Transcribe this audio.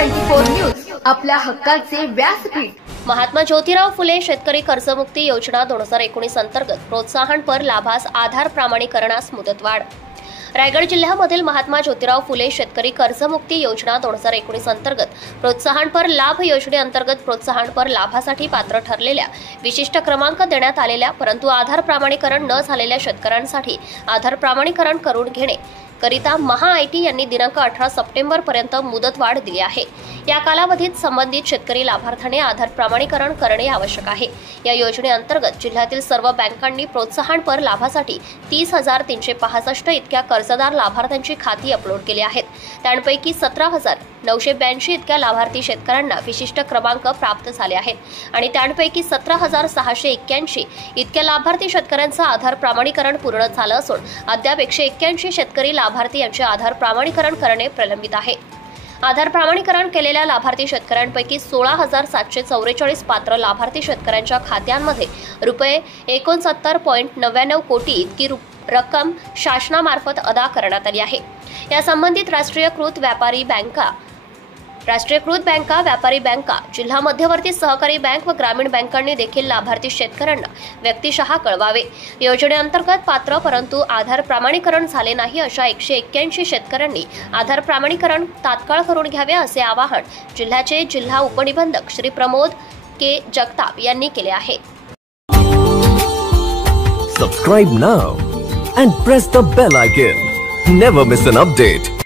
24 news आपल्या हक्काचे व्यासपीठ। महात्मा ज्योतिराव फुले शेतकरी कर्जमुक्ती योजना 2019 अंतर्गत प्रोत्साहनपर लाभास आधार प्रमाणीकरणास मुदतवाढ। रायगड जिल्ह्यामधील महात्मा ज्योतिराव फुले शेतकरी कर्जमुक्ती योजना 2019 अंतर्गत प्रोत्साहनपर लाभ योजनेअंतर्गत प्रोत्साहनपर लाभासाठी पात्र ठरलेल्या विशिष्ट क्रमांक देण्यात आलेल्या परंतु आधार प्रमाणीकरण न झालेल्या शेतकऱ्यांसाठी आधार प्रमाणीकरण करून घेणे करिता महा-आय-टी यांनी दिनांक 18 सप्टेंबर पर्यंत मुदतवाढ दिली आहे। या कालावधीत संबंधित शेतकरी लाभार्थ्याने आधार प्रमाणीकरण करणे आवश्यक आहे। या योजनेअंतर्गत जिल्ह्यातील सर्व बँकांनी प्रोत्साहनपर लाभासाठी 30,365 इतक्या कर्जदार लाभार्थ्यांची खाती अपलोड केली आहेत। त्यांपैकी 17,982 इतक्या लाभार्थी शेतकऱ्यांना विशिष्ट क्रमांक प्राप्त झाले आहेत आणि त्यांपैकी 17,681 इतक्या लाभार्थी शेतकऱ्यांचा आधार प्रमाणीकरण पूर्ण झालं असून अद्याप 181 शेतकरी लाभार्थी यांचे आधार प्रमाणीकरण करणे प्रलंबित आहे। आधार प्रमाणीकरण केलेल्या लाभार्थी शेतकऱ्यांपैकी 16,744 पात्र लाभार्थी शेतकऱ्यांच्या खात्यांमध्ये रुपये 69.99 कोटी इतकी रक्कम शासनामार्फत अदा करण्यात आली आहे। या संबंधित राष्ट्रीयकृत बँका, व्यापारी बँका, जिल्हा मध्यवर्ती सहकारी बँक व ग्रामीण बँकांनी देखील लाभार्थी शेतकऱ्यांना व्यक्तिशः कळवावे। योजनेअंतर्गत पात्र परंतु आधार प्रमाणीकरण झाले नाही अशा 181 शेतकऱ्यांनी आधार प्रमाणीकरण तात्काळ करून घ्यावे असे आवाहन जिल्ह्याचे जिल्हा उपनिबंधक श्री प्रमोद के जगताप यांनी केले आहे। Subscribe now and press the bell icon. Never miss an update.